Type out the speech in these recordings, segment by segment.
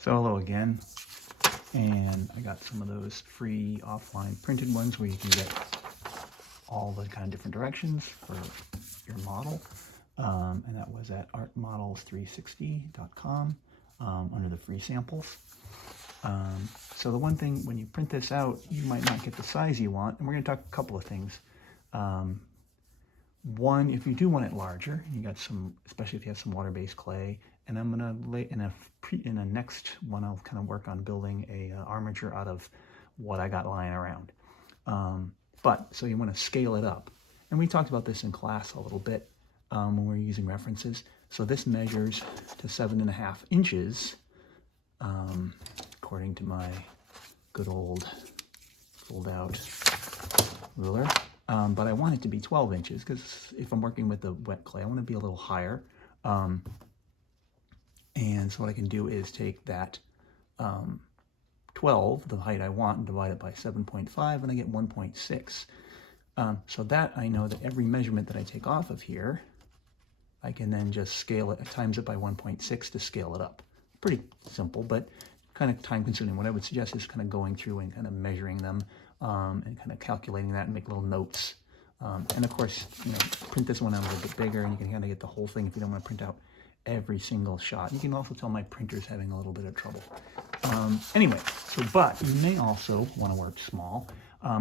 So hello again, and I got some of those free offline printed ones where you can get all the kind of different directions for your model, and that was at artmodels360.com under the free samples. So the one thing, when you print this out, you might not get the size you want, and we're going to talk a couple of things. One, if you do want it larger, you got some, especially if you have some water-based clay, and I'm gonna lay in a next one, I'll kind of work on building a armature out of what I got lying around. So you want to scale it up, and we talked about this in class a little bit when we were using references. So this measures to 7.5 inches, according to my good old fold-out ruler. But I want it to be 12 inches because if I'm working with the wet clay, I want to be a little higher. And so what I can do is take that 12, the height I want, and divide it by 7.5, and I get 1.6. So that I know that every measurement that I take off of here, I can then just scale it, times it by 1.6 to scale it up. Pretty simple, but kind of time consuming. What I would suggest is kind of going through and kind of measuring them and kind of calculating that and make little notes. And of course, you know, print this one out a little bit bigger, and you can kind of get the whole thing if you don't want to print out every single shot. You can also tell my printer's having a little bit of trouble. Anyway, but you may also want to work small,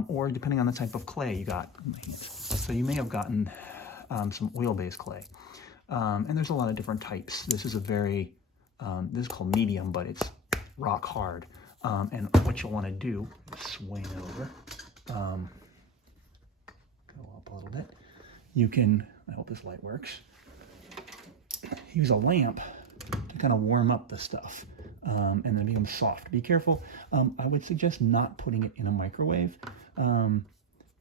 or depending on the type of clay you got in my hands. So you may have gotten some oil-based clay, and there's a lot of different types. This is a very, this is called medium, but it's rock hard. And what you'll want to do is swing over, go up a little bit. You can, I hope this light works, use a lamp to kind of warm up the stuff, and then it becomes soft. Be careful. I would suggest not putting it in a microwave.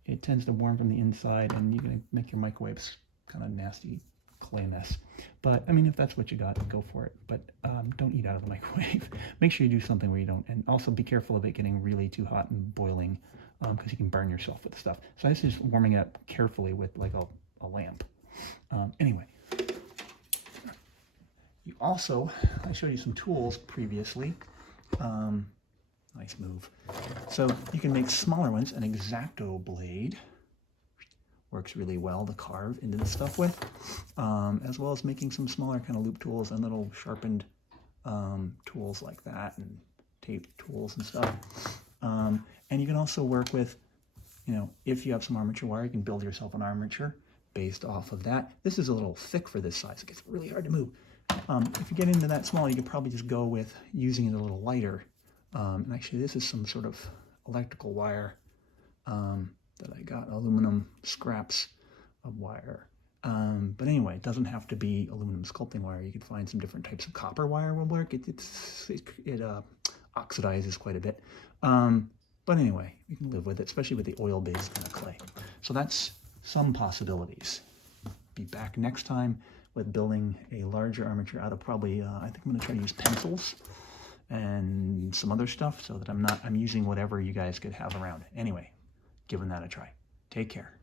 It tends to warm from the inside, and you're going to make your microwaves kind of nasty clay mess. But I mean, if that's what you got, go for it. But don't eat out of the microwave. Make sure you do something where you don't, and also be careful of it getting really too hot and boiling, because you can burn yourself with the stuff. So this is warming it up carefully with like a lamp. Anyway. You also, I showed you some tools previously. Nice move. So you can make smaller ones. An X-Acto blade works really well to carve into this stuff with, as well as making some smaller kind of loop tools and little sharpened tools like that, and tape tools and stuff. And you can also work with, you know, if you have some armature wire, you can build yourself an armature based off of that. This is a little thick for this size. It gets really hard to move. If you get into that small, you could probably just go with using it a little lighter. And actually, this is some sort of electrical wire that I got, aluminum scraps of wire. But anyway, it doesn't have to be aluminum sculpting wire. You could find some different types of copper wire will work. It oxidizes quite a bit. But anyway, you can live with it, especially with the oil-based kind of clay. So that's some possibilities. Be back next time with building a larger armature out of probably, I think I'm going to try to use pencils and some other stuff so that I'm using whatever you guys could have around. Anyway, giving that a try. Take care.